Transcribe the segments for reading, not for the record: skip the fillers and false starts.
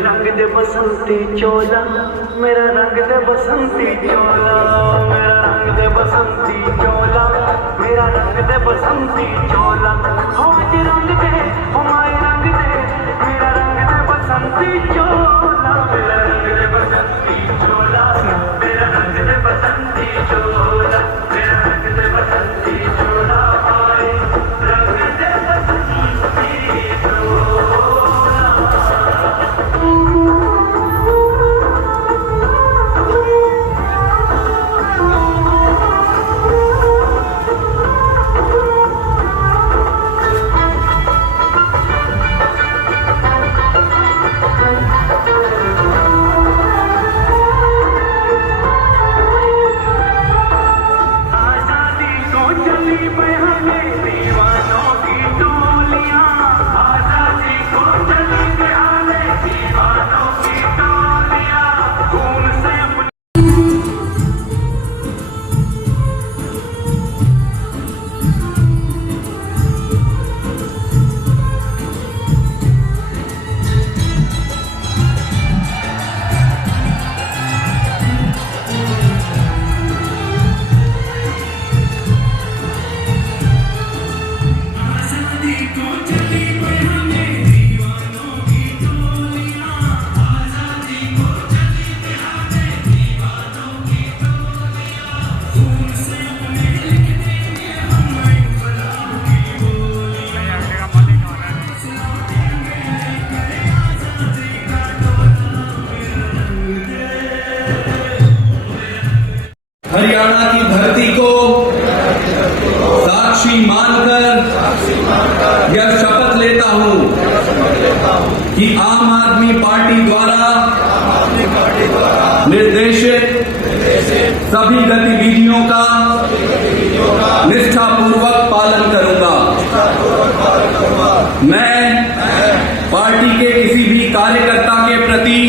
रंग दे बसंती चोला, मेरा रंग दे बसंती चोला, मेरा रंग दे बसंती चोला, मेरा रंग दे बसंती चोला। हो आज रंग दे, हो माए रंग दे, मेरा रंग दे बसंती चोला, मेरा रंग दे बसंती चोला, मेरा रंग दे बसंती चोला, मेरा रंग दे बसंती चोला, आए रंग दे बसंती चोला। हरियाणा की धरती को साक्षी मानकर यह शपथ लेता हूं कि आम आदमी पार्टी द्वारा निर्देशित सभी गतिविधियों का निष्ठापूर्वक पालन करूंगा। मैं पार्टी के किसी भी कार्यकर्ता के प्रति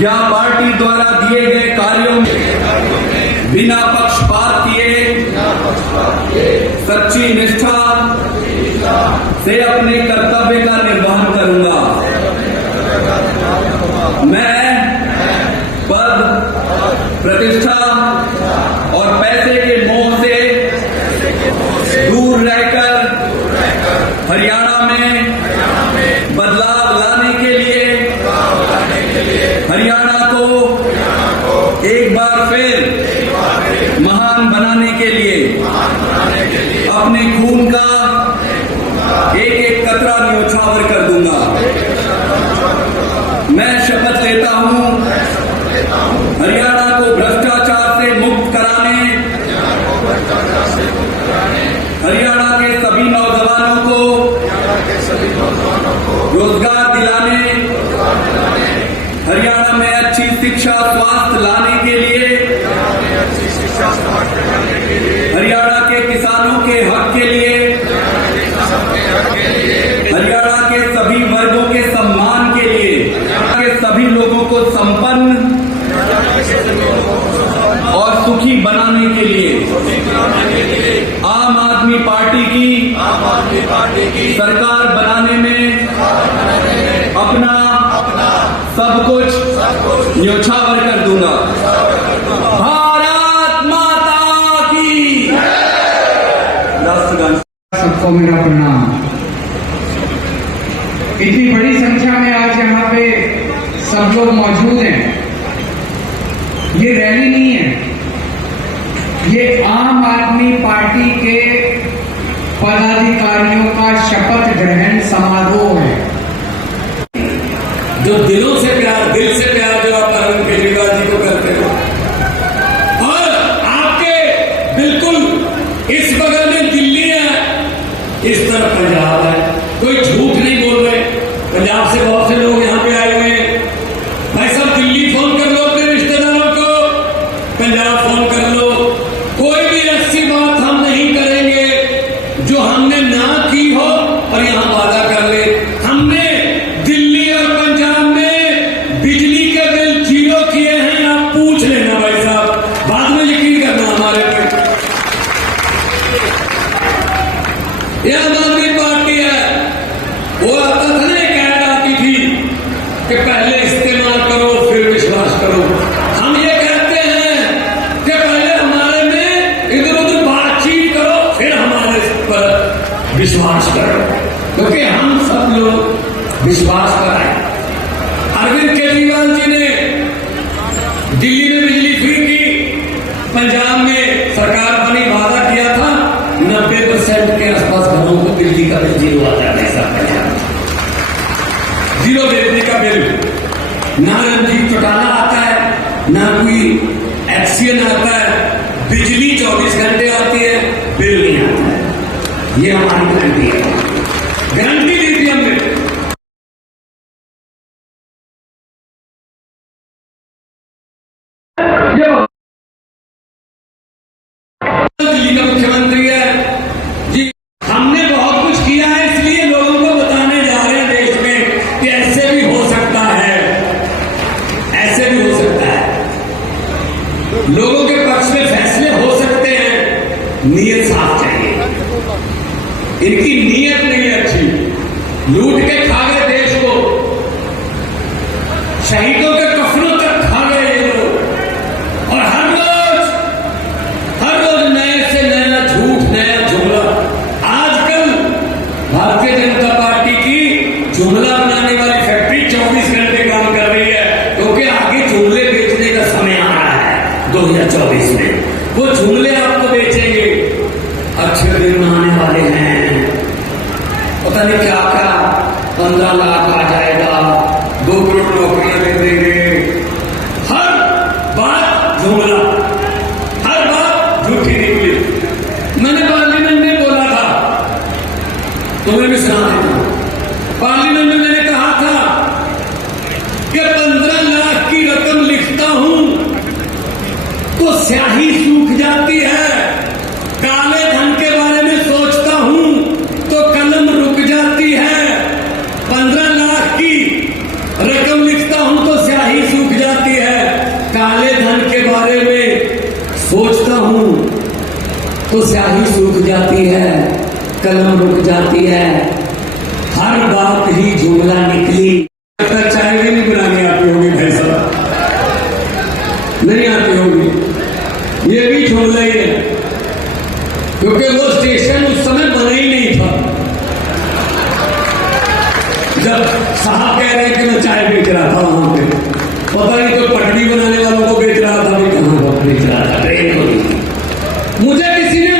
या पार्टी द्वारा दिए गए कार्यों में बिना पक्षपात किए सच्ची निष्ठा से अपने कर्तव्य का निर्वहन करूंगा। मैं पद, प्रतिष्ठा और पैसे के मोह से दूर रहकर हरियाणा में बदलाव लाने के लिए हरियाणा को एक बार फिर महान बनाने के लिए अपने खून का एक एक कतरा न्योछावर कर दूंगा। मैं शपथ लेता हूं हरियाणा को भ्रष्टाचार से मुक्त कराने, हरियाणा के सभी नौजवानों को रोजगार दिलाने, हरियाणा में अच्छी शिक्षा स्वास्थ्य लाने के लिए, हरियाणा के किसानों के हक के लिए, हरियाणा के सभी वर्गों के सम्मान के लिए, के सभी लोगों को संपन्न और सुखी बनाने के लिए आम आदमी पार्टी की सरकार बनाने में अपना सब कुछ न्योछावर कर दूंगा। भारत माता की राष्ट्रगान। सबको मेरा प्रणाम। इतनी बड़ी संख्या में आज यहाँ पे सब लोग मौजूद हैं। ये रैली नहीं है, ये आम आदमी पार्टी के पदाधिकारियों का शपथ ग्रहण समारोह है। जो दिलों से प्यार, दिल से प्यार जो आप अरविंद केजरीवाल जी को करते हो, और आपके बिल्कुल इस बगल में दिल्ली है, इस तरफ पंजाब है। कोई झूठ नहीं बोल रहे। पंजाब से बहुत से लोग यहाँ पे आए हुए हैं। भाई साहब, दिल्ली फोन कर लो अपने रिश्तेदारों को, पंजाब फोन कर लो। कोई भी ऐसी बात हम नहीं करेंगे जो हमने ना की हो और यहाँ वादा कर ले। हमने दिल्ली और पंजाब में विश्वास करो, क्योंकि हम सब लोग विश्वास पर आए। अरविंद केजरीवाल जी ने दिल्ली में बिजली फ्री की, पंजाब में सरकार बनी, वादा किया था 90% के आसपास घरों को बिजली का बिल जीरो आता है। ऐसा जीरो बिजली का बिल, ना रंजीत चौटाला आता है, ना कोई एक्सीएन आता है, बिजली 24 घंटे आती है, बिल नहीं आता है। ये हमारी गारंटी है, गारंटी दी थी हमने। दिल्ली का मुख्यमंत्री है जी, हमने बहुत कुछ किया है, इसलिए लोगों को बताने जा रहे हैं देश में कि ऐसे भी हो सकता है, ऐसे भी हो सकता है। लोगों के पक्ष में फैसले हो सकते हैं, नीयत साफ चाहिए। इनकी नीयत नहीं अच्छी, लूट के खा गए देश को, शहीदों के कफनों तक खा गए ये लोग, और हर रोज नए से नया झूठ, नया जुमला। आजकल भारतीय जनता पार्टी की जुमला बनाने वाली फैक्ट्री 24 घंटे काम कर रही है, क्योंकि आगे जुमले बेचने का समय आ रहा है 2024 में। वो जुमले आपको बेचेंगे, अच्छे दिन आने वाले हैं, पता नहीं क्या क्या, 15 लाख आ जाएगा, 2 करोड़ नौकरियां दे देंगे। हर बात जुमला, हर बात झूठी निकली। मैंने पार्लियामेंट में बोला था, तुम्हें भी सुना देता हूं। पार्लियामेंट में मैंने कहा था कि 15 लाख की रकम लिखता हूं तो स्याही सूख जाती है, काले धन के बारे में सोचता हूं तो कलम रुक जाती है। 15 लाख की रकम लिखता हूं तो स्याही सूख जाती है, काले धन के बारे में सोचता हूं तो स्याही सूख जाती है, कलम रुक जाती है। हर बात ही जुमला निकली। चाय भी नहीं बनानी आती होगी भाई साहब, नहीं आती होगी, ये भी जुमला ही है, क्योंकि वो स्टेशन उस समय बना ही नहीं था जब साहब कह रहे हैं कि मैं चाय बेच रहा था वहां पे। पता नहीं तो पटरी बनाने वालों को बेच रहा था, भी कहां बेच रहा था, ट्रेन को नहीं। मुझे किसी ने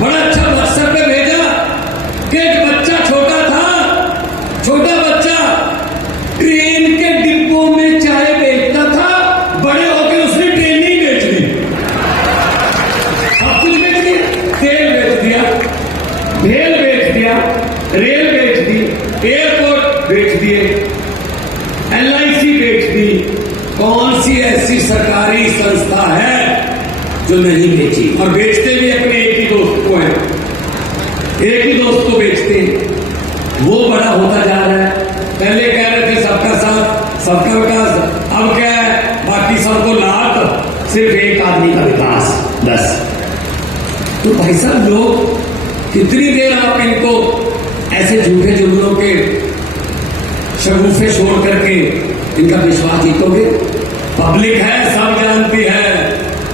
बड़ा अच्छा व्हाट्सएप पे भेजा कि एक बच्चा छोटा था, छोटा बच्चा ट्रेन के डिब्बों में चाय बेचता था, बड़े होकर उसने ट्रेन ही बेच दी, सब कुछ बेच दिया, तेल बेच दिया, भेल बेच दिया, रेल बेच दी, एयरपोर्ट बेच दिए, LIC बेच दी। कौन सी ऐसी सरकारी संस्था है जो नहीं बेची? और बेचते भी अपने एक ही दोस्त को है, एक ही दोस्त को बेचते हैं। वो बड़ा होता जा रहा है। पहले कह रहे थे सबका साथ सबका विकास, अब क्या है, बाकी सबको लाभ, सिर्फ एक आदमी का विकास, बस। तो भाई साहब, लोग कितनी देर आप इनको ऐसे झूठे जुमलों के शगुफे छोड़ करके इनका विश्वास जीतोगे? पब्लिक है, सब जानती है।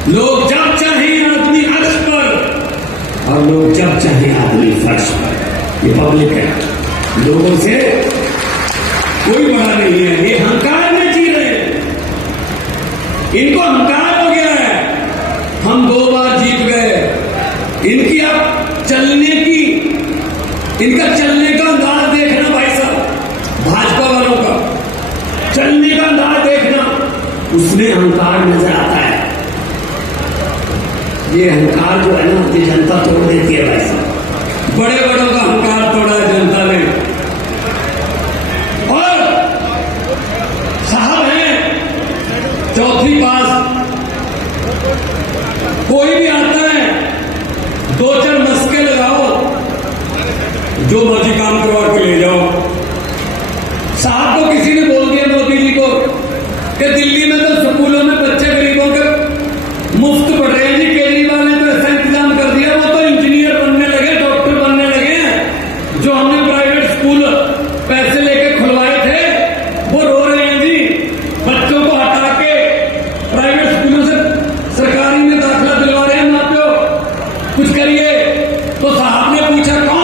लोग जब चाहे आदमी अर्श पर और लोग जब चाहे आदमी फर्श पर, ये पब्लिक है। लोगों से कोई बड़ा नहीं है, ये अहंकार में जी रहे हैं, इनको अहंकार हो गया है। हम 2 बार जीत गए, इनकी अब इनका चलने का अंदाज देखना भाई साहब, भाजपा वालों का चलने का अंदाज देखना, उसमें अहंकार नजर आता है। ये अहंकार जो है ना, ये जनता तोड़ देती है भाई साहब। बड़े बड़ों का अहंकार तोड़ा है जनता ने। और साहब हैं चौथी पास, कोई भी आता है 2-4 मस्के लगाओ, जो मर्जी काम करवा के ले जाओ। साहब को किसी ने बोल दिया, मोदी जी को, कि दिल्ली में तो स्कूलों में बच्चे गरीबों के मुफ्त पढ़ रहे हैं जी, केजरीवाल ने तो ऐसा इंतजाम कर दिया, वो तो इंजीनियर बनने लगे, डॉक्टर बनने लगे हैं। जो हमने प्राइवेट स्कूल पैसे लेके खुलवाए थे वो रो रहे हैं जी, बच्चों को हटा के प्राइवेट स्कूलों से सरकारी में दाखिला दिलवा रहे हैं। माँ प्यो कुछ करिए। तो साहब ने पूछा, कौन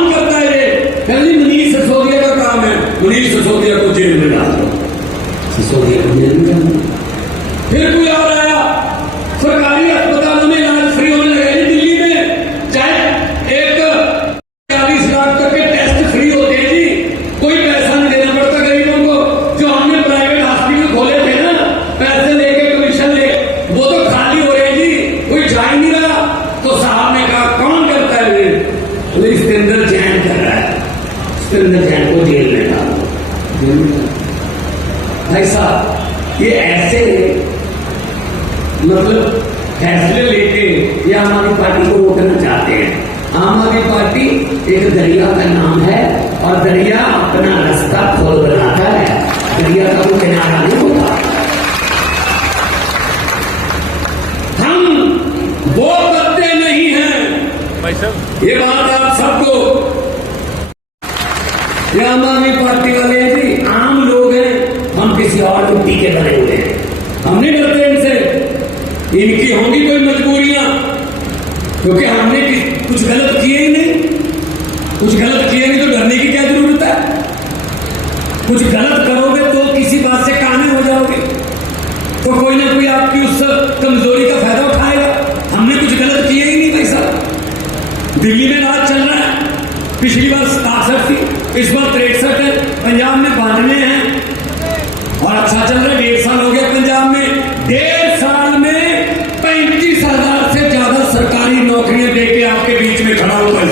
दरिया का नाम है और दरिया अपना रास्ता खोल बनाता है, दरिया का वो किनारा नहीं होता। हम वो पत्ते नहीं हैं, ये बात आप सबको, ये आम आदमी पार्टी वाले हैं जी, आम लोग हैं, हम किसी और मिट्टी के बने हुए हैं, हम नहीं डरते इनसे। इनकी होंगी कोई मजबूरियां, क्योंकि हमने कुछ गलत किए ही नहीं, कुछ गलत किए नहीं तो डरने की क्या जरूरत है। कुछ गलत करोगे तो किसी बात से काने हो जाओगे, तो कोई ना कोई आपकी उस कमजोरी का फायदा उठाएगा। हमने कुछ गलत किए ही नहीं भाई साहब। दिल्ली में राज चल रहा है, पिछली बार 67 थी, इस बार 63 है, पंजाब में 92 हैं और अच्छा चल रहा है। 1.5 साल हो गया पंजाब में, 1.5 साल में 35,000 से ज्यादा सरकारी नौकरियां देके आपके बीच में खड़ा हुआ है।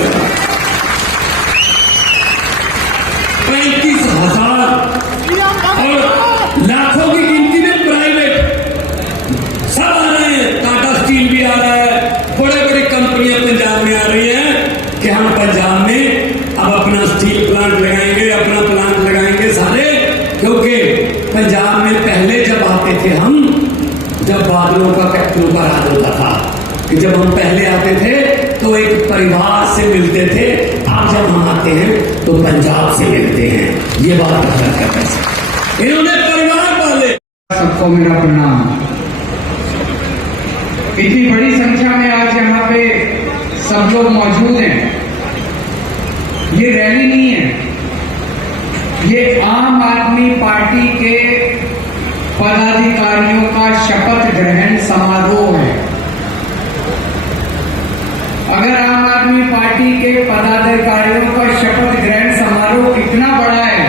35,000 और लाखों की गिनती में प्राइवेट सब आ रहे हैं। टाटा स्टील भी आ रहा है, बड़े बड़ी कंपनियां पंजाब में आ रही हैं कि हम पंजाब में अब अपना स्टील प्लांट लगाएंगे, अपना प्लांट लगाएंगे सारे। क्योंकि पंजाब में पहले जब आते थे हम, जब बादलों का कैप्टनों का राज होता था, कि जब हम पहले आते थे तो एक परिवार से मिलते थे, अब जब हम आते हैं तो पंजाब से मिलते हैं। ये बात गलत है कैसे, इन्होंने परिवार पाले। सबको मेरा प्रणाम। इतनी बड़ी संख्या में आज यहाँ पे सब लोग मौजूद हैं। ये रैली नहीं है, ये आम आदमी पार्टी के पदाधिकारियों का शपथ ग्रहण समारोह है। अगर आम आदमी पार्टी के पदाधिकारियों का शपथ ग्रहण समारोह इतना बड़ा है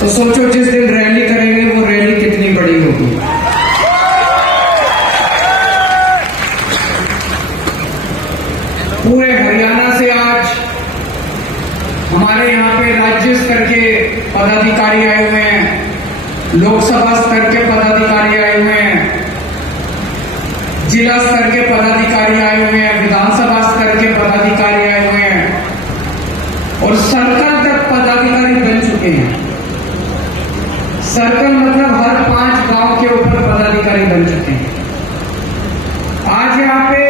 तो सोचो जिस दिन रैली करेंगे वो रैली कितनी बड़ी होगी। पूरे हरियाणा से आज हमारे यहाँ पे राज्य स्तर के पदाधिकारी आए हुए हैं, लोकसभा स्तर के पदाधिकारी आए हुए हैं, जिला स्तर के पदाधिकारी आए हुए हैं, विधानसभा स्तर के पदाधिकारी आए हुए हैं और सर्कल तक पदाधिकारी बन चुके हैं। सर्कल मतलब हर 5 गांव के ऊपर पदाधिकारी बन चुके हैं। आज यहाँ पे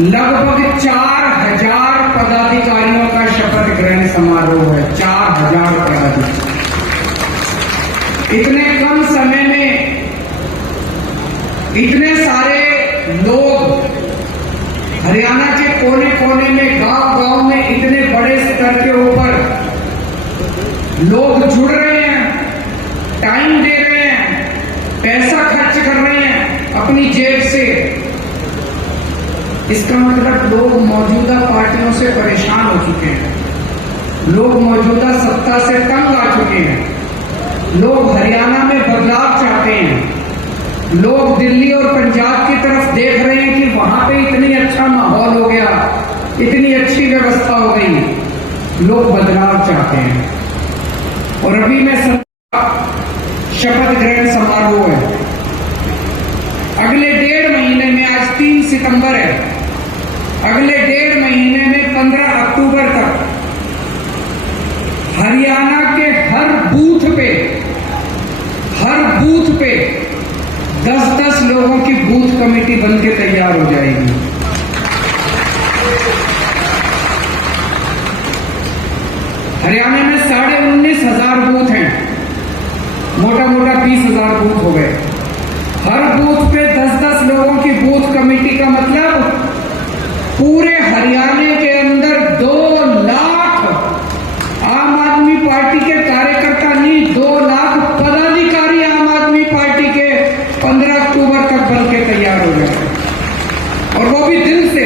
लगभग 4,000 पदाधिकारियों का शपथ ग्रहण समारोह है। 4,000 पदाधिकारी इतने कम समय में, इतने सारे लोग हरियाणा के कोने कोने में, गांव गांव में इतने बड़े स्तर के ऊपर लोग जुड़ रहे हैं, टाइम दे रहे हैं, पैसा खर्च कर रहे हैं अपनी जेब से। इसका मतलब लोग मौजूदा पार्टियों से परेशान हो चुके हैं, लोग मौजूदा सत्ता से तंग आ चुके हैं, लोग हरियाणा में बदलाव चाहते हैं, लोग दिल्ली और पंजाब की तरफ देख रहे हैं कि वहां पे इतनी अच्छा माहौल हो गया, इतनी अच्छी व्यवस्था हो गई, लोग बदलाव चाहते हैं। और अभी मैं शपथ ग्रहण समारोह है, अगले 1.5 महीने में, आज 3 सितंबर है, अगले 1.5 महीने में 15 अक्टूबर तक हरियाणा के हर बूथ पे 10-10 लोगों की बूथ कमेटी बनके तैयार हो जाएगी। हरियाणा में 19,500 बूथ हैं, मोटा मोटा 20,000 बूथ हो गए। हर बूथ पे 10-10 लोगों की बूथ कमेटी का मतलब पूरे हरियाणा के अंदर 2 लाख आम आदमी पार्टी के कार्यकर्ता नहीं, 2 लाख पदाधिकारी आम आदमी पार्टी के 15 अक्टूबर तक बन के तैयार हो जाए। और वो भी दिल से,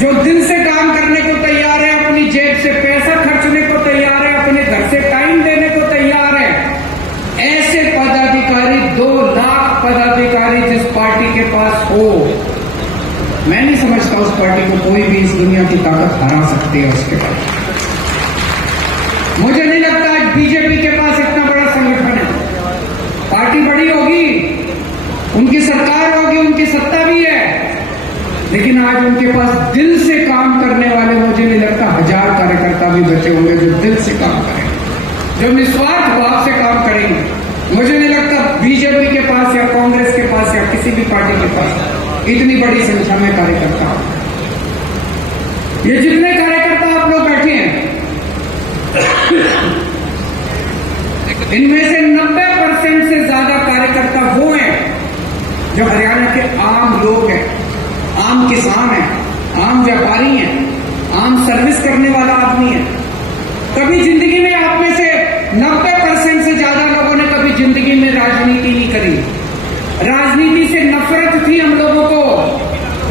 जो दिल से काम करने को तैयार है, अपनी जेब से पैसा खर्चने को तैयार है, अपने घर से टाइम देने को तैयार है। ऐसे पदाधिकारी, 2 लाख पदाधिकारी जिस पार्टी के पास हो, मैं नहीं समझता उस पार्टी को कोई भी इस दुनिया की ताकत हरा सकती है उसके पास। मुझे नहीं लगता आज बीजेपी के पास इतना बड़ा संगठन है। पार्टी बड़ी होगी, उनकी सरकार होगी, उनकी सत्ता भी है, लेकिन आज उनके पास दिल से काम करने वाले मुझे नहीं लगता 1000 कार्यकर्ता भी बचे होंगे जो दिल से काम करेंगे, जो निस्वार्थ भाव से काम करेंगे। मुझे नहीं लगता बीजेपी के पास या कांग्रेस के पास या किसी भी पार्टी के पास इतनी बड़ी संख्या में कार्यकर्ता हो। ये जितने कार्यकर्ता आप लोग बैठे हैं, इनमें से 90% से ज्यादा कार्यकर्ता वो हैं जो हरियाणा के आम लोग हैं, आम किसान हैं, आम व्यापारी हैं, आम सर्विस करने वाला आदमी है। कभी जिंदगी में आप में से 90% से ज्यादा लोगों ने कभी जिंदगी में राजनीति नहीं करी। राजनीति से नफरत थी हम लोगों को।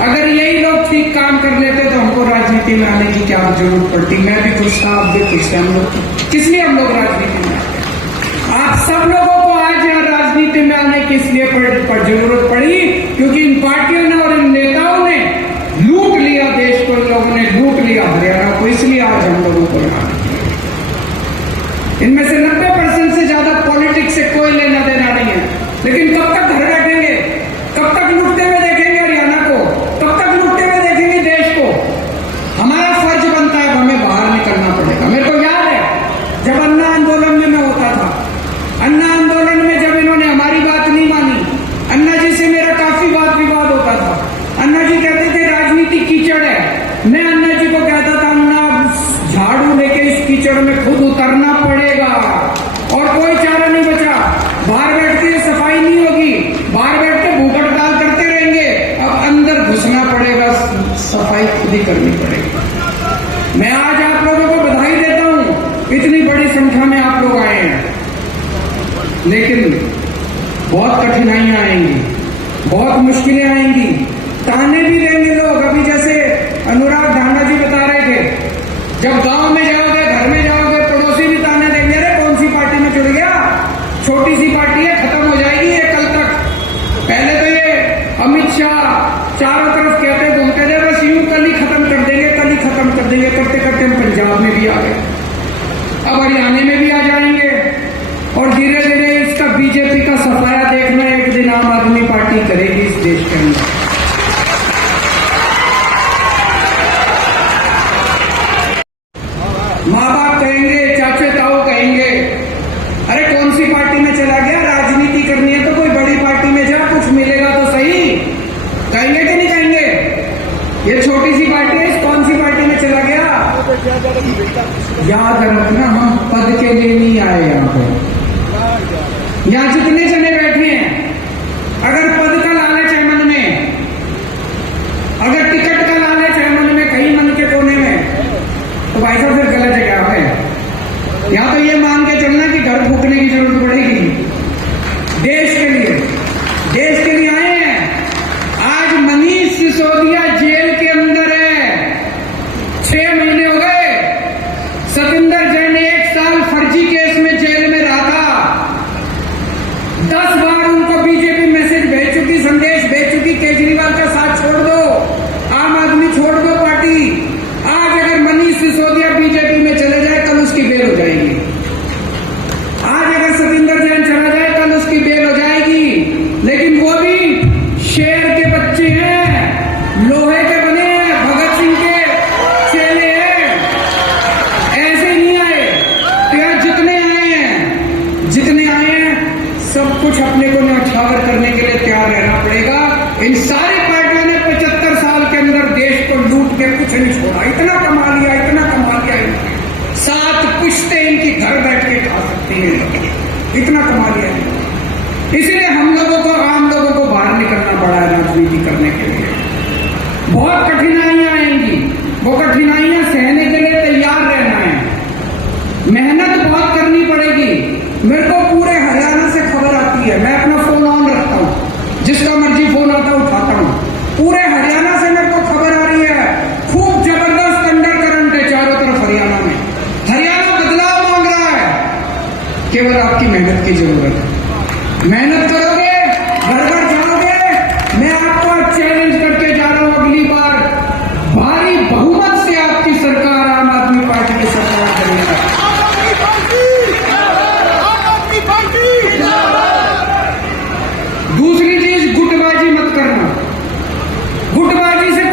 अगर यही लोग ठीक काम कर लेते तो हमको राजनीति में आने की क्या जरूरत पड़ती। मैं भी खुश था, आप भी खुश थे। हम लोग किस लिए हम लोग राजनीति में आते? आप सब लोगों को आज यहाँ राजनीति में आने की इसलिए पर जरूरत पड़ी क्योंकि इन पार्टियों ने और इन नेताओं ने लूट लिया देश को, इन लोगों ने लूट लिया हरियाणा को, इसलिए आज हम लोगों को यहाँ। इनमें से 90% से ज्यादा पॉलिटिक्स से कोई लेना देना नहीं है। लेकिन कब तक घर बैठेंगे? कब तक लूटते हुए देखेंगे हरियाणा को? कब तक लूटते हुए देखेंगे देश को? हमारा फर्ज बनता है, हमें बाहर निकलना पड़ेगा। मेरे को याद है जब अन्ना आंदोलन में मैं होता था, अन्ना आंदोलन में जब इन्होंने हमारी बात नहीं मानी, अन्ना जी से मेरा काफी वाद विवाद होता था। अन्ना जी कहते थे राजनीति कीचड़ है। मैं अन्ना जी को कहता था अन्ना झाड़ू लेके इस कीचड़ में खुद उतरना पड़ेगा और कोई चारा नहीं बचा। बाहर बैठ के सफाई नहीं होगी, बाहर बैठ के भूख हड़ताल करते रहेंगे, अब अंदर घुसना पड़ेगा, सफाई खुद ही करनी पड़ेगी। मैं आज आप लोगों को बधाई देता हूं, इतनी बड़ी संख्या में आप लोग आए हैं। लेकिन बहुत कठिनाइयां आएंगी, बहुत मुश्किलें आएंगी, ताने भी देंगे लोग। अभी जैसे अनुराग ढांडा जी बता रहे थे, जब गांव में जाओगे, घर में जाओगे, पड़ोसी भी ताने देंगे, अरे कौन सी पार्टी में जुड़ गया, छोटी सी पार्टी है, खत्म हो जाएगी ये कल तक। पहले तो ये अमित शाह चारों तरफ कहते घूमते थे बस यूं कल ही खत्म कर देंगे, कल ही खत्म कर देंगे। करते करते हम पंजाब में भी आ गए, अब हरियाणा में भी आ जाएंगे और धीरे धीरे इसका बीजेपी का सफाया देखना एक दिन आम आदमी पार्टी करेगी इस देश के अंदर। माँ बाप कहेंगे, चाचे ताऊ कहेंगे, अरे कौन सी पार्टी में चला गया, राजनीति करनी है तो कोई बड़ी पार्टी में जा, कुछ मिलेगा तो सही। कहेंगे कि नहीं कहेंगे? ये छोटी सी पार्टी है, इस कौन सी पार्टी में चला गया? याद रखना, हम पद के लिए नहीं आए यहाँ पे। यहाँ जितने जने बैठे हैं, अगर पद का लालच है मन में, अगर टिकट का लालच है मन में, कहीं मन के कोने में, तो भाई साहब फिर गलत जगह है। यहाँ तो ये मान के चलना कि घर फूकने की जरूरत पड़ेगी। देश के लिए आए हैं। आज मनीष सिसोदिया जेल के अंदर है, 6 महीने हो गए। सतिंदर जैन 1 साल फर्जी केस में जेल में रहा था। 10 बार उनको बीजेपी मैसेज भेज चुकी, संदेश भेज चुकी, केजरीवाल का साथ छोड़ दो, आम आदमी छोड़ दो पार्टी। आज अगर मनीष सिसोदिया बीजेपी में चले जाए कल उसकी बेल हो जाएगी। आज अगर सतिंदर जैन चला जाए कल उसकी बेल हो जाएगी। लेकिन वो भी शेर के बच्चे हैं, लोहे के बने हैं, भगत सिंह के चेले हैं, ऐसे नहीं आए। तो यार जितने आए हैं सब कुछ अपने को न्यौछावर करने के लिए तैयार रहना पड़ेगा। इन सारी पार्टियों ने 75 साल के अंदर देश को लूट के कुछ नहीं छोड़ा। इतना कमा लिया, इतना कमा लिया, 7 पुश्ते इनकी घर बैठ के खा सकती हैं, इतना कमा लिया। इसलिए हम लोगों को, आम लोगों को बाहर निकलना पड़ा है राजनीति करने के लिए। बहुत कठिनाइयां आएंगी, वो कठिनाइयां सहने के लिए तैयार रहना है, मेहनत बहुत करनी पड़ेगी। मेरे को पूरे हरियाणा से खबर आती है, मैं अपना फोन ऑन रखता हूं, जिसका मर्जी फोन आता उठाता हूं। पूरे हरियाणा से मेरे को खबर आ रही है, खूब जबरदस्त अंडर करंट है चारों तरफ हरियाणा में। हरियाणा बदलाव मांग रहा है, केवल आपकी मेहनत की जरूरत है। मेहनत करोगे, घर घर जाओगे। मैं आपको चैलेंज करके जा रहा हूं, अगली बार भारी बहुमत से आपकी सरकार, आम आदमी पार्टी की सरकार करेगी। दूसरी चीज, गुटबाजी मत करना। गुटबाजी से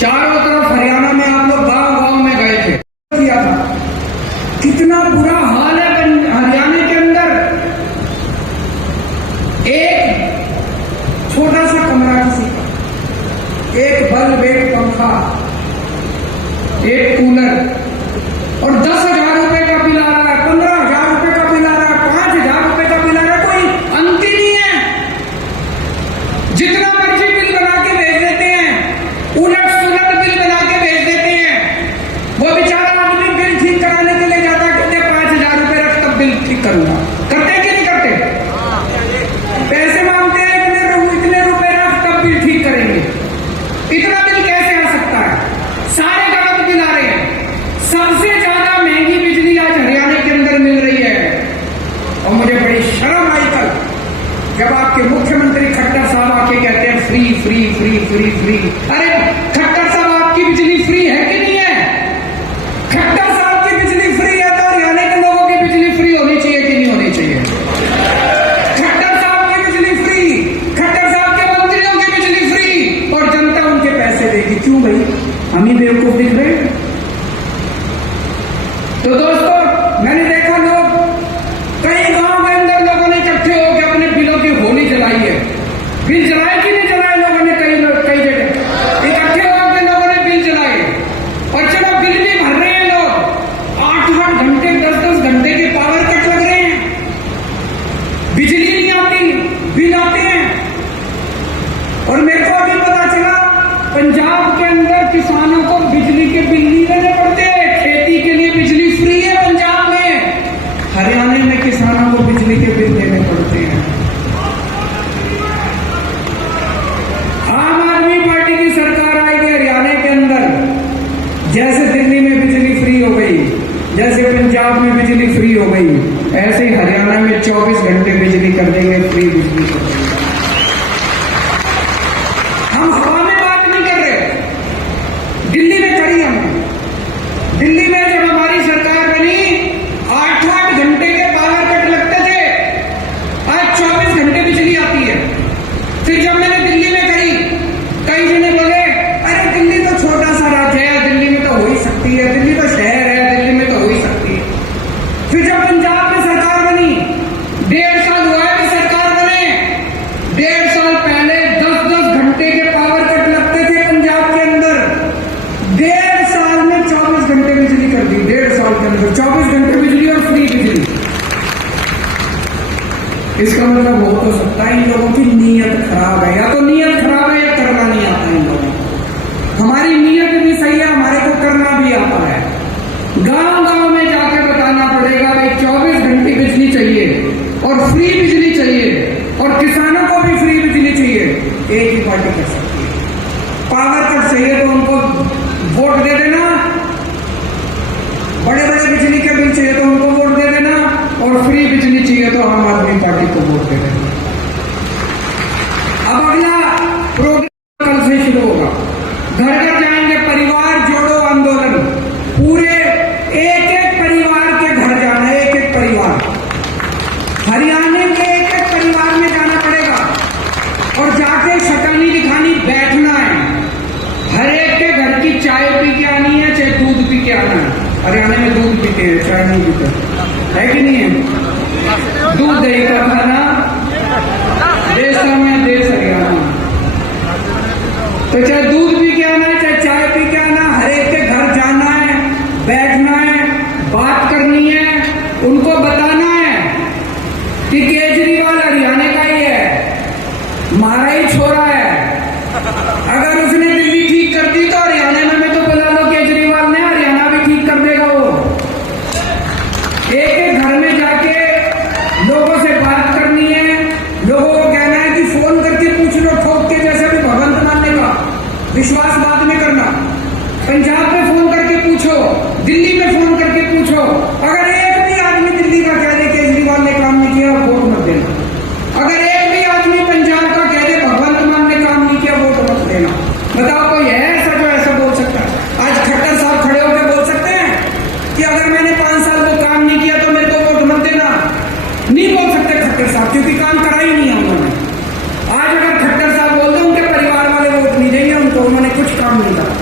चारों तरफ हरियाणा में आप लोग गांव-गांव में गए थे, किया था। कितना बुरा हाल है हरियाणा के अंदर। एक छोटा सा कमरा किसी का, एक बल्ब, एक पंखा, एक कूलर, और 10,000 रुपए का बिल आ रहा है, 15,000 रुपए का बिल आ रहा है, 5,000 रुपए का बिल आ रहा है। कोई अंत ही नहीं है। जितना मर्जी बिल बना के भेज देते हैं, उलट सुलट बिल बना के भेज देते हैं। वो बेचारा आदमी बिल ठीक कराने के लिए जाता, कहते 5,000 रुपए रख तब बिल ठीक करूंगा। करते कि नहीं करते? पैसे मांगते हैं, इतने रुपए रख तब बिल ठीक करेंगे। इतना बिल कैसे आ सकता है? सारे गलत बिल आ रहे हैं। सबसे ज्यादा महंगी बिजली आज हरियाणा के अंदर मिल रही है। और मुझे बड़ी शर्म आई कल जब आपके मुख्यमंत्री खट्टर साहब आके कहते हैं free free free free free. अरे खट्टर साहब, आपकी बिजली फ्री है कि नहीं है? खट्टर साहब की बिजली फ्री है तो हरियाणा के लोगों की बिजली फ्री होनी चाहिए कि नहीं होनी चाहिए? खट्टर साहब की बिजली फ्री, खट्टर साहब के मंत्रियों की बिजली फ्री, और जनता उनके पैसे देगी। क्यों भाई? हम ही बेवकूफ दिख रहे हैं? तो दोस्तों, मैंने देखा लोग कई गांव के अंदर लोगों ने इकट्ठे होकर अपने बिलों की होली जलाई है। बिल जलाए कि नहीं जलाए? लोगों ने कई जगह इकट्ठे होकर लोगों ने बिल जलाए। और चलो बिल भी भर रहे हैं लोग, 8-8 घंटे 10-10 घंटे के पावर कट लग रहे हैं, बिजली नहीं आती, बिल आते हैं। और मेरे को अभी पता चला पंजाब के अंदर किसानों को बिजली के बिल नहीं देने पड़ते, खेती के लिए बिजली फ्री है पंजाब में। हरियाणा में किसानों को बिजली के बिल देने पड़ते हैं। आम आदमी पार्टी की सरकार आएगी हरियाणा के अंदर, जैसे दिल्ली में बिजली फ्री हो गई, जैसे पंजाब में बिजली फ्री हो गई, ऐसे ही हरियाणा में 24 घंटे बिजली कर देंगे, फ्री बिजली कर देंगे। हम हवा में बात नहीं कर रहे, दिल्ली में करी हमने। दिल्ली में जब हमारी सरकार बनी, 8-8 घंटे के पावर कट लगते थे, आज 24 घंटे बिजली आती है। फिर जब मैंने दिल्ली में करी, कई जने बोले अरे दिल्ली तो छोटा सा राज्य है, दिल्ली में तो हो ही सकती है, दिल्ली तो शहर है, दिल्ली में तो हो ही सकती है। फिर जब पंजाब में सरकार बनी, 1.5 साल हुआ है कि सरकार बने, 1.5 साल पहले 10-10 घंटे के पावर कट लगते थे पंजाब के अंदर। 1.5 साल में 24 घंटे बिजली कर दी। 1.5 साल के अंदर 24 घंटे बिजली और फ्री बिजली। इसका मतलब हो तो सकता है इन लोगों की नीयत खराब है, या तो नीयत खराब है या करना नहीं आता इन लोगों को। हमारी नीयत भी सही है, हमारे को करना भी आता है। गांव-गांव में जाकर बताना पड़ेगा भाई 24 घंटे बिजली चाहिए और फ्री बिजली चाहिए, और किसानों को भी फ्री बिजली चाहिए। एक ही पार्टी कर सकती है। पावर कट चाहिए तो उनको वोट दे देना, बड़े बड़े बिजली के बिल चाहिए तो उनको वोट दे देना, और फ्री बिजली चाहिए तो आम आदमी पार्टी को वोट दे देना। अब अगला प्रोग्राम कल से शुरू होगा, घर घर जाएंगे, परिवार जोड़ो आंदोलन। पूरे एक-एक परिवार के घर जाना है, एक-एक परिवार। हरियाणा के एक-एक परिवार में जाना पड़ेगा और जाके शक्ल नहीं दिखानी, बैठना है। हर एक के घर की चाय पी के आनी है, चाहे दूध पी के आना है। हरियाणा में दूध पीते हैं, चाय नहीं पीते, है कि नहीं है? दूध दही का खाना देश में, देश हरियाणा। तो चाहे दूध पी के आना है, चाहे चाय पी के आना, हर एक के घर जाना है, बैठना है, बात करनी है, उनको बताना है कि केजरीवाल हरियाणा का ही है, हमारा ही छोरा है। अगर उसने दिल्ली ठीक कर दी तो हरियाणा में तो बुला लो केजरीवाल ने, हरियाणा भी ठीक कर देगा वो। एक एक घर में जाके लोगों से बात करनी है, लोगों को कहना है कि फोन करके पूछ लो, ठोक के जैसे भी भगवंत मानने का विश्वास बाद में करना। पंजाब में फोन करके पूछो, दिल्ली में फोन करके पूछो। अगर एक भी आदमी दिल्ली का कह दे केजरीवाल ने काम नहीं किया, वोट मत देना। अगर एक भी आदमी पंजाब का कह दे भगवंत मान ने काम नहीं किया, वोट मत देना। बताओ कोई है ऐसा जो ऐसा बोल सकता है? आज खट्टर साहब खड़े होकर बोल सकते हैं कि अगर मैंने 5 साल को काम नहीं किया तो मेरे को वोट मत देना? नहीं बोल सकते खट्टर साहब, क्योंकि काम करा ही नहीं है उन्होंने। आज अगर खट्टर साहब बोल दे उनके परिवार वाले वोट नहीं देंगे उनको, उन्होंने कुछ काम नहीं करा।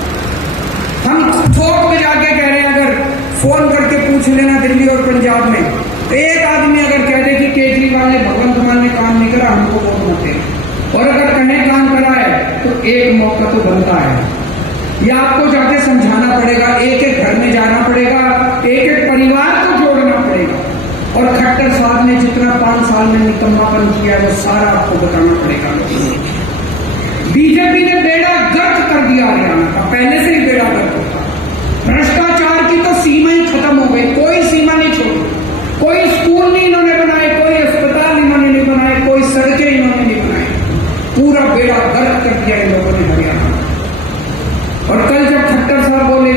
हम थोक में जाके कह रहे हैं, अगर फोन करके पूछ लेना दिल्ली और पंजाब में, तो एक आदमी अगर कह दे कि केजरीवाल ने भगवंत मान ने काम नहीं करा, हमको वोट मत दें, और अगर कहीं काम करा है तो एक मौका तो बनता है। ये आपको जाके समझाना पड़ेगा, एक एक घर में जाना पड़ेगा, एक एक परिवार को जोड़ना पड़ेगा, और खट्टर साहब ने जितना 5 साल में निकम्मापन किया वो सारा आपको बताना पड़ेगा। बीजेपी ने बेड़ा गर्क कर दिया हरियाणा का, पहले से ही बेड़ा गर्क होता। भ्रष्टाचार की तो सीमा ही खत्म हो गई, कोई सीमा नहीं छोड़ी, कोई स्कूल नहीं इन्होंने बनाए, कोई अस्पताल इन्होंने नहीं बनाए, कोई सड़कें इन्होंने नहीं बनाई, पूरा बेड़ा गर्क कर दिया इन लोगों ने हरियाणा। और कल जब खट्टर साहब बोले,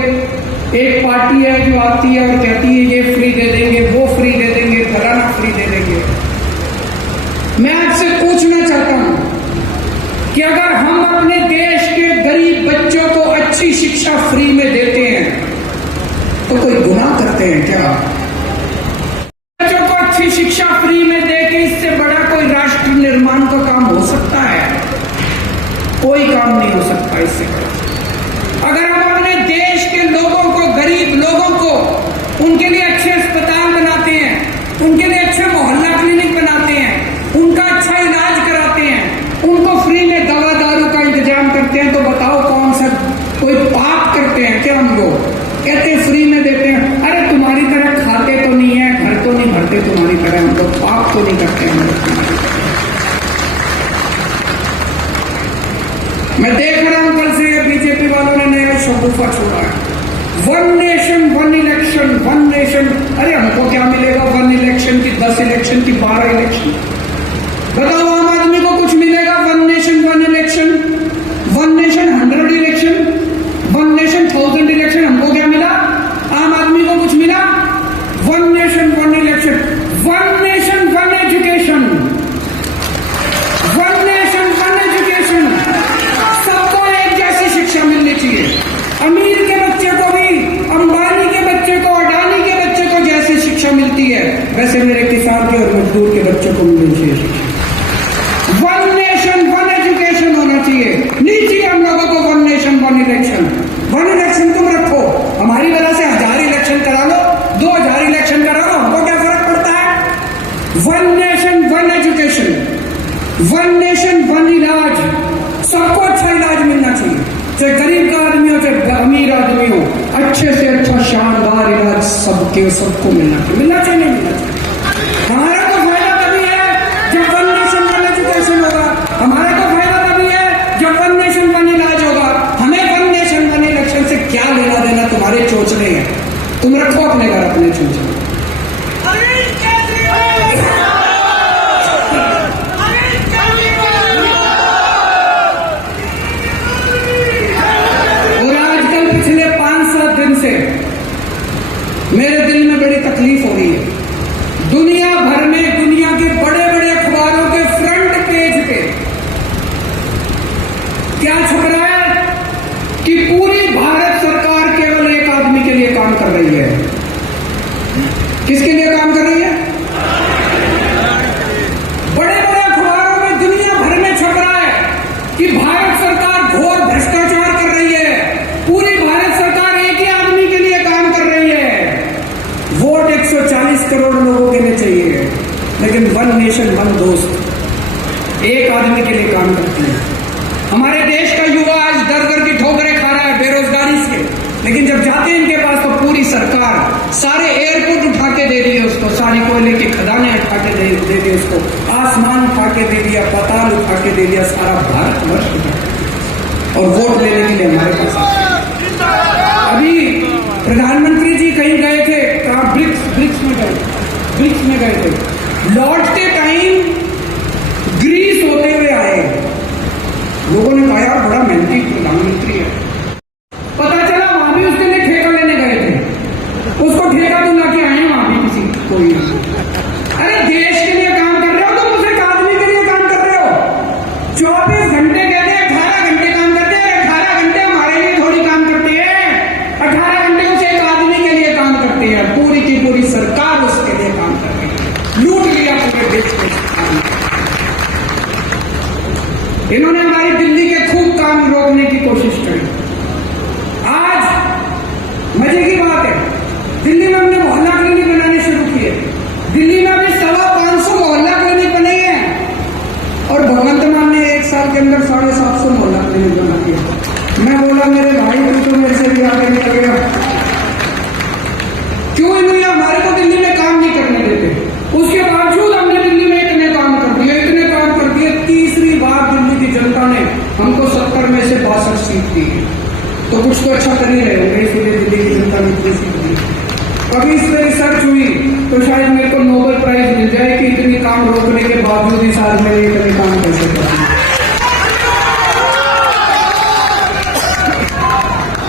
एक पार्टी है जो आती है और कहती है ये फ्री दे देंगे, वो फ्री दे देंगे, फलाना फ्री दे देंगे, मैं आपसे पूछना चाहता हूं कि अगर हम अपने देश के गरीब बच्चों को अच्छी शिक्षा फ्री में देते हैं तो कोई गुनाह करते हैं क्या? बच्चों को अच्छी शिक्षा फ्री में देके इससे बड़ा कोई राष्ट्र निर्माण का काम हो सकता है? कोई काम नहीं हो सकता इससे बड़ा। अगर हम अपने देश के लोगों को, गरीब लोगों को, उनके लिए अच्छे अस्पताल बनाते हैं, उनके लिए अच्छे मोहल्ला क्लिनिक बनाते हैं, उनका अच्छा इलाज कराते हैं, उनको फ्री में दवा दारू का इंतजाम करते हैं, तो बताओ कौन सा कोई पाप करते हैं क्या हम लोग? कहते फ्री में देते हैं, अरे तुम्हारी तरह खाते तो नहीं है, घर तो नहीं भरते तुम्हारी तरह, हम लोग पाप तो नहीं करते हम लोग तुम्हारी तरह। मैं देख रहा हूं कल से बीजेपी वालों ने नया शगुफा छोड़ा है, 1 नेशन 1 इलेक्शन, 1 नेशन। अरे हमको क्या मिलेगा 1 इलेक्शन की, 10 इलेक्शन की, 12 इलेक्शन? बताओ आम आदमी को कुछ मिलेगा 1 nation 1 election, 1 nation 100 election, 1 nation 1000 election? हमको क्या मिला? आम आदमी को कुछ मिला? 1 nation 1 election, 1 nation 1 education, 1 nation 1 education. सबको एक जैसी शिक्षा मिलनी चाहिए, अमीर के बच्चे को भी, अंबानी के बच्चे को, अडानी के बच्चे को जैसी शिक्षा मिलती है वैसे मेरे किसान के और मजदूर के बच्चों को मिलनी चाहिए शिक्षा। 1 नेशन 1 एजुकेशन होना चाहिए, नहीं चाहिए हम लोगों को 1 नेशन 1 इलेक्शन। 1 इलेक्शन तुम रखो, हमारी वजह से 1000 इलेक्शन करा लो, 2000 इलेक्शन करा लो, हमको क्या फर्क पड़ता है? 1 नेशन 1 एजुकेशन, 1 नेशन 1 इलाज, सबको अच्छा इलाज मिलना चाहिए, चाहे गरीब का आदमी हो चाहे अमीर आदमी हो, अच्छे से अच्छा शानदार इलाज सबको मिलना चाहिए, मिलना चाहिए, नहीं मिलना चाहिए। हमारा तो फायदा तभी है जब 1 नेशन 1 एजुकेशन होगा, हमारा तो फायदा तभी है जब 1 नेशन 1 इलाज होगा। हमें 1 नेशन 1 इलेक्शन से क्या लेना देना? तुम्हारे चोचले हैं, तुम रखो अपने घर अपने चोचले। मेरे दिल में बड़ी तकलीफ हो रही है। दुनिया भर में दुनिया के बड़े बड़े अखबारों के फ्रंट पेज पे क्या छप रहा है कि पूरी भारत सरकार केवल एक आदमी के लिए काम कर रही है। किसके लिए काम कर रही है? बड़े बड़े अखबारों में दुनिया भर में छप रहा है कि भारत सरकार घोर भ्रष्टाचार कर रही है, पूरी भारत सरकार एक ही आदमी के लिए काम कर रही है। वोट 140 करोड़ लोगों के लिए चाहिए, लेकिन 1 नेशन 1 दोस्त एक आदमी के लिए काम करती है। हमारे देश का युवा आज दर दर की ठोकरें खा रहा है बेरोजगारी से, लेकिन जब जाते हैं इनके पास तो पूरी सरकार सारे एयरपोर्ट उठा के दे रही है उसको, सारी कोयले की खदानें उठा के दे दी उसको, आसमान उठा के दे दिया, पाताल उठा के दे दिया, सारा भारतवर्ष उठा, और वोट लेने के लिए हमारे पास। अभी प्रधानमंत्री जी कहीं गए थे, कहा ब्रिक्स में गए थे, लौटते टाइम ग्रीस होते हुए आए। लोगों ने कहा यार बड़ा मेहनती प्रधानमंत्री है। पता चला वहां भी उसके लिए ठेका लेने गए थे, उसको ठेका तो लाके आए वहां भी किसी कोई। अरे देश के लिए काम कर रहे हो तो उसे एक आदमी के लिए काम कर रहे हो। 24 घंटे कहते हैं, 18 घंटे काम करते हैं, 18 घंटे हमारे लिए थोड़ी काम करते हैं, 18 घंटे उसे एक आदमी के लिए काम करते हैं, पूरी की पूरी सरकार उसके लिए काम कर रही है। लूट लिया पूरे देश मजे की बात है, दिल्ली में हमने मोहल्ला क्लिनिक बनाने शुरू किए। दिल्ली में अभी 550 मोहल्ला क्लिनिक बने हैं और भगवंत मान ने 1 साल के अंदर 750 मोहल्ला क्लिनिक बना दिया। मैं बोला मेरे भाई तू तो मेरे से भी आगे निकल गया, क्यों इन्होंने हमारे को दिल्ली में काम नहीं करने देते? उसके बावजूद हमने दिल्ली में इतने काम कर दिए। तीसरी बार दिल्ली की जनता ने हमको 70 में से 62 सीट दी है, तो कुछ तो अच्छा कर ही रहे होंगे, इसलिए दिल्ली की जनता ने इतनी सीट दी। अभी इस पर रिसर्च हुई तो शायद मेरे को नोबेल प्राइज मिल जाए कि इतनी काम रोकने के बावजूद इस आदमी ने इतने काम कैसे किया।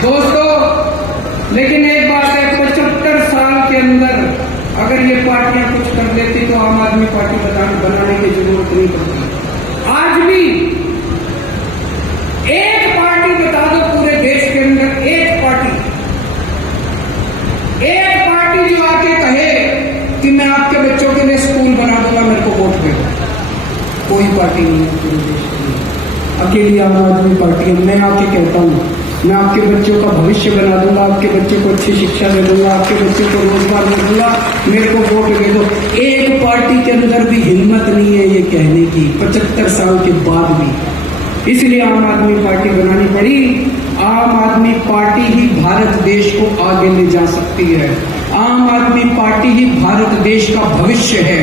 दोस्तों, लेकिन एक बात है, 75 साल के अंदर अगर ये पार्टियां कुछ कर देती तो आम आदमी पार्टी बनाने की जरूरत नहीं पड़ती। आज भी एक पार्टी बता दो पूरे देश के अंदर, एक पार्टी जो आके कहे कि मैं आपके बच्चों के लिए स्कूल बना दूंगा, मेरे को वोट दे दो। कोई पार्टी नहीं है पूरे देश में, अकेली आम आदमी पार्टी है। मैं आके कहता हूँ मैं आपके बच्चों का भविष्य बना दूंगा, आपके बच्चों को अच्छी शिक्षा दे दूंगा, आपके बच्चों को रोजगार दे दूंगा, मेरे को वोट दे दो। एक पार्टी के अंदर भी हिम्मत नहीं है ये कहने की, 75 साल के बाद भी। इसलिए आम आदमी पार्टी बनानी पड़ी। आम आदमी पार्टी ही भारत देश को आगे ले जा सकती है। आम आदमी पार्टी ही भारत देश का भविष्य है।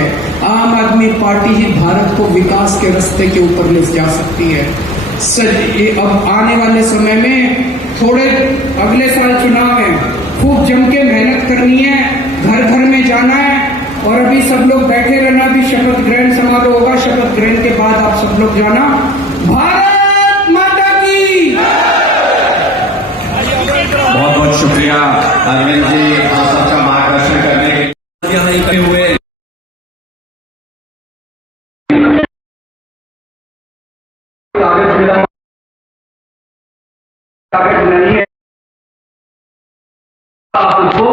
आम आदमी पार्टी ही भारत को विकास के रास्ते के ऊपर ले जा सकती है। अब आने वाले समय में थोड़े अगले साल चुनाव है, खूब जम के मेहनत करनी है, घर घर में जाना है और अभी सब लोग बैठे रहना। अभी शपथ ग्रहण समारोह होगा, शपथ ग्रहण के बाद आप सब लोग जाना। भारत माता की। बहुत बहुत शुक्रिया अरविंद जी, आप सबका मार्गदर्शन करने के लिए यहाँ हुए। नहीं है आपको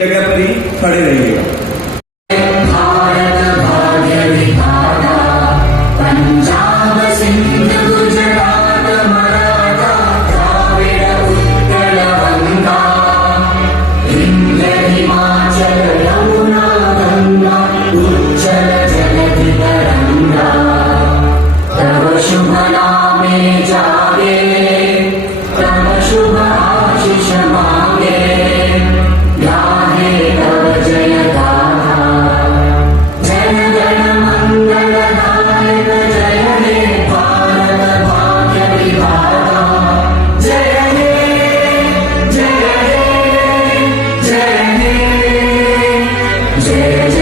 जगह पर ही खड़े रहिएगा। पंजाब सिंध गुजरात मराठा द्राविड़ उत्कल गंगा विंध्य हिमाचल यमुना गंगा उज्जल जलधि तरंगा तव शुभ नामे जागे तव शुभ आशीष मांगे गाहे तव जय गाथा जन गण मंगल नायक जय हे भारत भाग्य विधाता जय हे जय हे जय हे जय जय